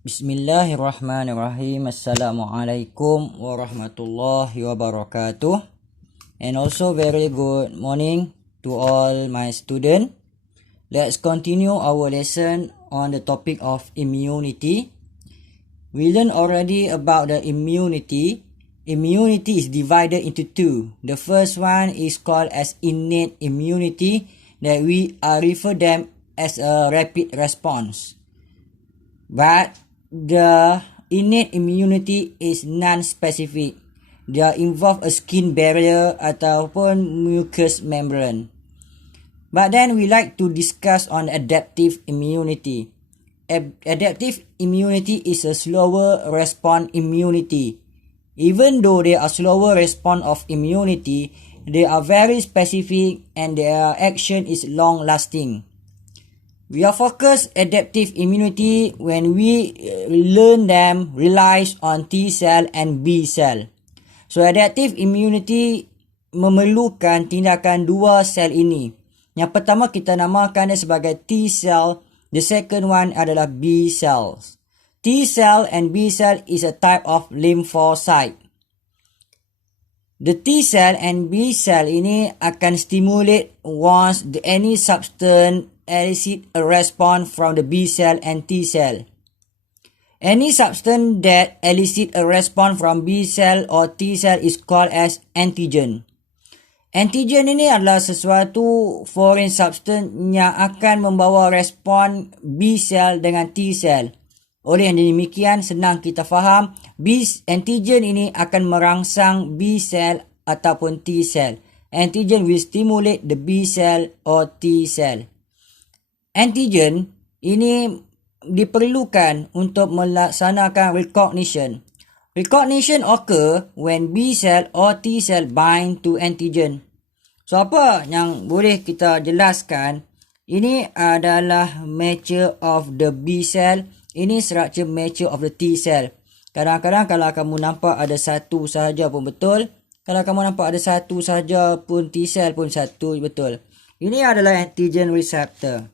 Bismillahirrahmanirrahim. Assalamualaikum warahmatullahi wabarakatuh. And also very good morning to all my students. Let's continue our lesson on the topic of immunity. We learned already about the immunity. Immunity is divided into two. The first one is called as innate immunity, that we refer them as a rapid response. But the innate immunity is non-specific. Dia involve a skin barrier ataupun mucous membrane. But then we like to discuss on adaptive immunity. Adaptive immunity is a slower response immunity. Even though they are slower response of immunity, they are very specific and their action is long lasting. We are focused adaptive immunity when we learn them relies on T cell and B cell. So adaptive immunity memerlukan tindakan dua sel ini. Yang pertama kita namakan dia sebagai T cell, the second one adalah B cells. T cell and B cell is a type of lymphocyte. The T cell and B cell ini akan stimulate once any substance elicit a response from the B cell and T cell. Any substance that elicit a response from B cell or T cell is called as antigen. Antigen ini adalah sesuatu foreign substance yang akan membawa respon B cell dengan T cell. Oleh yang demikian, senang kita faham, antigen ini akan merangsang B cell ataupun T cell. Antigen will stimulate the B cell or T cell. Antigen ini diperlukan untuk melaksanakan recognition. Recognition occur when B cell or T cell bind to antigen. So apa yang boleh kita jelaskan? Ini adalah nature of the B cell. Ini structure nature of the T cell. Kadang-kadang kalau kamu nampak ada satu sahaja pun betul. Kalau kamu nampak ada satu sahaja pun T cell pun satu betul. Ini adalah antigen receptor.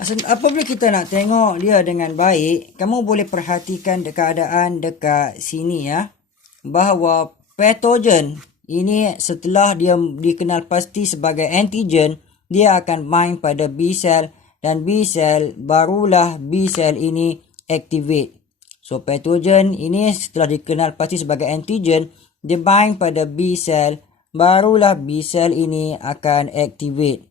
Apabila kita nak tengok dia dengan baik, kamu boleh perhatikan keadaan dekat sini ya. Bahawa patogen ini setelah dia dikenal pasti sebagai antigen, dia akan bind pada B cell dan B cell barulah B cell ini activate. So patogen ini setelah dikenal pasti sebagai antigen, dia bind pada B cell, barulah B cell ini akan activate.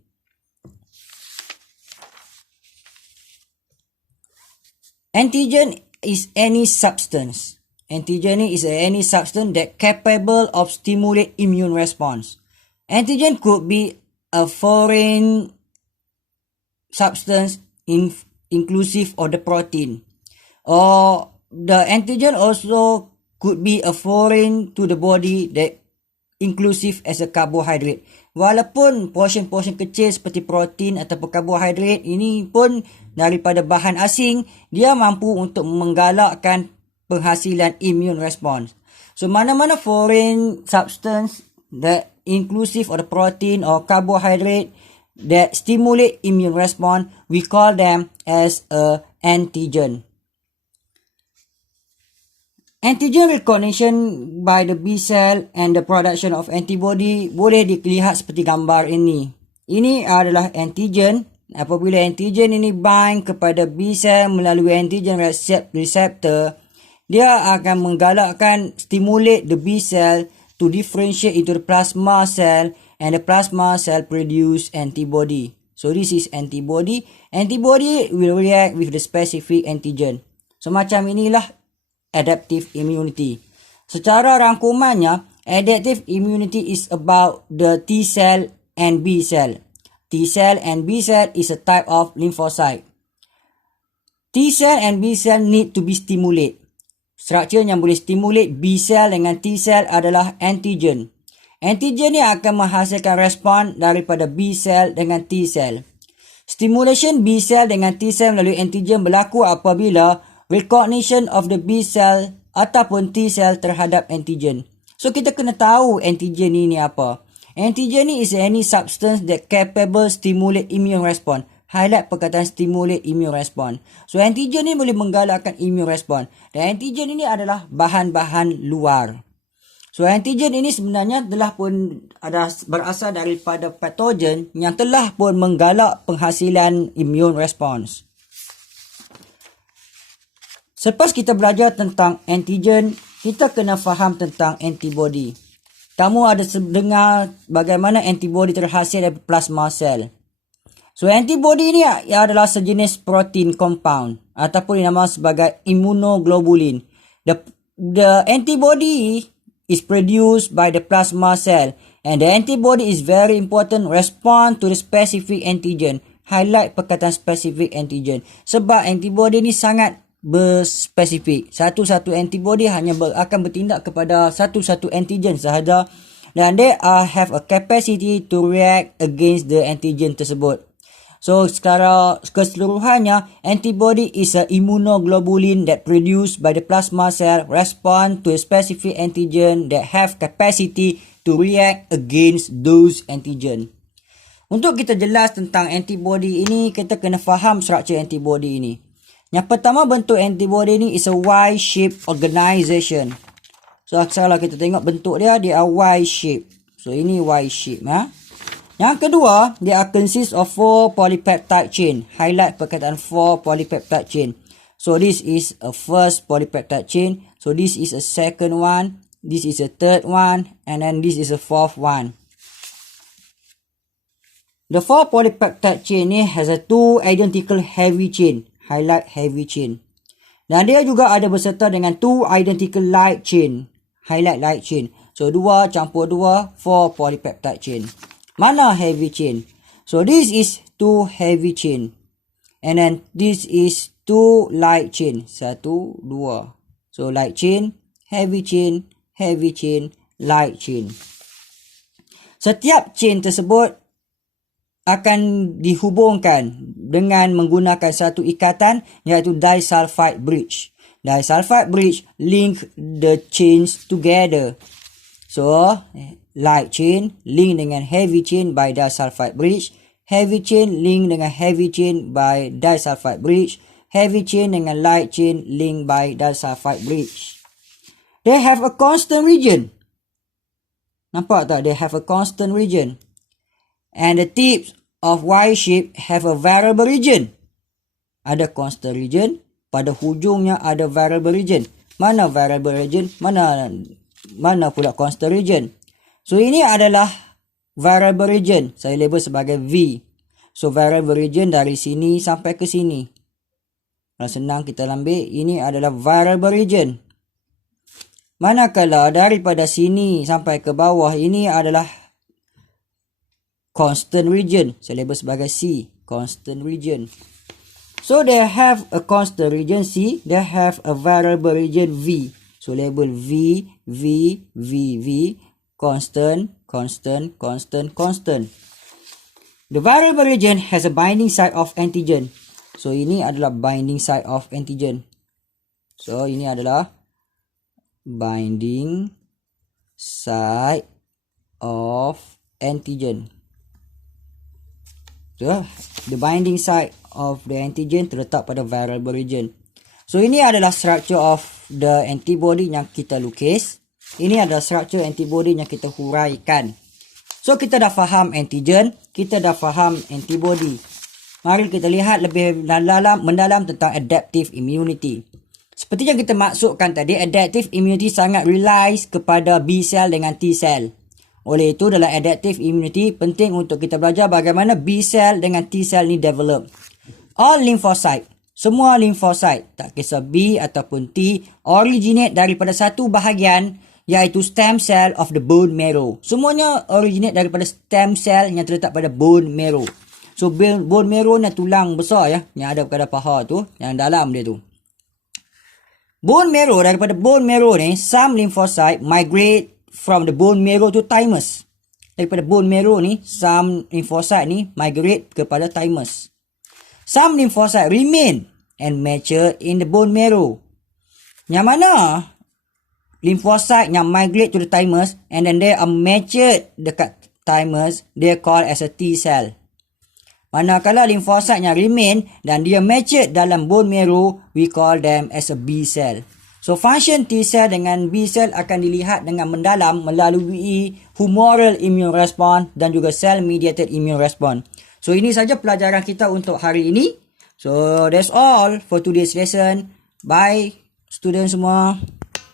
Antigen is any substance. Antigen is any substance that capable of stimulate immune response. Antigen could be a foreign substance inclusive of the protein. Or the antigen also could be a foreign to the body that inclusive as a carbohydrate. Walaupun portion-portion kecil seperti protein ataupun karbohidrat ini pun daripada bahan asing, dia mampu untuk menggalakkan penghasilan immune response. So mana-mana foreign substance that inclusive of the protein or carbohydrate that stimulate immune response, we call them as a antigen. Antigen recognition by the B cell and the production of antibody boleh dilihat seperti gambar ini. Ini adalah antigen. Apabila antigen ini bind kepada B cell melalui antigen receptor, dia akan menggalakkan stimulate the B cell to differentiate into the plasma cell and the plasma cell produce antibody. So this is antibody. Antibody will react with the specific antigen. So macam inilah adaptive immunity. Secara rangkumannya, adaptive immunity is about the T cell and B cell. T cell and B cell is a type of lymphocyte. T cell and B cell need to be stimulated. Struktur yang boleh stimulate B cell dengan T cell adalah antigen. Antigen ni akan menghasilkan respon daripada B cell dengan T cell. Stimulation B cell dengan T cell melalui antigen berlaku apabila recognition of the B cell ataupun T cell terhadap antigen. So kita kena tahu antigen ini apa. Antigen ni is any substance that capable stimulate immune response. Highlight perkataan stimulate immune response. So antigen ni boleh menggalakkan immune response. Dan antigen ini adalah bahan-bahan luar. So antigen ini sebenarnya telah pun ada berasal daripada patogen yang telah pun menggalak penghasilan immune response. Selepas kita belajar tentang antigen, kita kena faham tentang antibody. Kamu ada dengar bagaimana antibody terhasil dari plasma sel. So antibody ini adalah sejenis protein compound ataupun dinamakan sebagai immunoglobulin. The antibody is produced by the plasma cell and the antibody is very important respond to the specific antigen. Highlight perkataan specific antigen. Sebab antibody ni sangat berspesifik. Satu-satu antibody hanya akan bertindak kepada satu-satu antigen sahaja dan they have a capacity to react against the antigen tersebut. So secara keseluruhannya, antibody is a immunoglobulin that produced by the plasma cell respond to a specific antigen that have capacity to react against those antigen. Untuk kita jelas tentang antibody ini, kita kena faham struktur antibody ini. Yang pertama, bentuk antibody ni is a Y-shaped organization. So kalau kita tengok bentuk dia Y-shape. So ini Y-shape. Yang kedua, dia consist of 4 polypeptide chain. Highlight perkataan 4 polypeptide chain. So this is a first polypeptide chain. So this is a second one. This is a third one. And then this is a fourth one. The 4 polypeptide chain ni has a 2 identical heavy chain. Highlight heavy chain. Dan dia juga ada berserta dengan 2 identical light chain. Highlight light chain. So 2 campur 2, 4 polypeptide chain. Mana heavy chain? So this is 2 heavy chain. And then this is 2 light chain. 1, 2. So light chain, heavy chain, light chain. Setiap chain tersebut akan dihubungkan dengan menggunakan satu ikatan iaitu disulfide bridge. Disulfide bridge link the chains together. So, light chain link dengan heavy chain by disulfide bridge. Heavy chain link dengan heavy chain by disulfide bridge. Heavy chain dengan light chain link by disulfide bridge. They have a constant region. Nampak tak? They have a constant region. And the tips of Y-shape have a variable region. Ada constant region, pada hujungnya ada variable region. Mana variable region? Mana pula constant region? So ini adalah variable region. Saya label sebagai V. So variable region dari sini sampai ke sini. Kalau senang kita ambil, ini adalah variable region. Manakala daripada sini sampai ke bawah, ini adalah constant region. Saya label sebagai C. Constant region. So they have a constant region C. They have a variable region V. So label V, V, V, V. Constant, constant, constant, constant. The variable region has a binding site of antigen. So ini adalah binding site of antigen. So ini adalah binding site of antigen. So, the binding site of the antigen terletak pada variable region. So, ini adalah structure of the antibody yang kita lukis. Ini adalah structure antibody yang kita huraikan. So, kita dah faham antigen, kita dah faham antibody. Mari kita lihat lebih mendalam tentang adaptive immunity. Seperti yang kita maksudkan tadi, adaptive immunity sangat relies kepada B cell dengan T cell. Oleh itu, dalam adaptive immunity, penting untuk kita belajar bagaimana B cell dengan T cell ni develop. All lymphocyte, semua lymphocyte, tak kisah B ataupun T, originate daripada satu bahagian, iaitu stem cell of the bone marrow. Semuanya originate daripada stem cell yang terletak pada bone marrow. So, bone marrow ni tulang besar ya, yang ada pada paha tu, yang dalam dia tu. Bone marrow, daripada bone marrow ni, some lymphocyte migrate from the bone marrow to thymus. Daripada bone marrow ni, some lymphocyte ni migrate kepada thymus. Some lymphocyte remain and mature in the bone marrow. Yang mana lymphocyte yang migrate to the thymus and then they are matured dekat thymus, they are called as a T cell. Manakala limfosit yang remain dan dia matured dalam bone marrow, we call them as a B cell. So function T cell dengan B cell akan dilihat dengan mendalam melalui humoral immune response dan juga cell mediated immune response. So ini saja pelajaran kita untuk hari ini. So that's all for today's lesson. Bye student semua.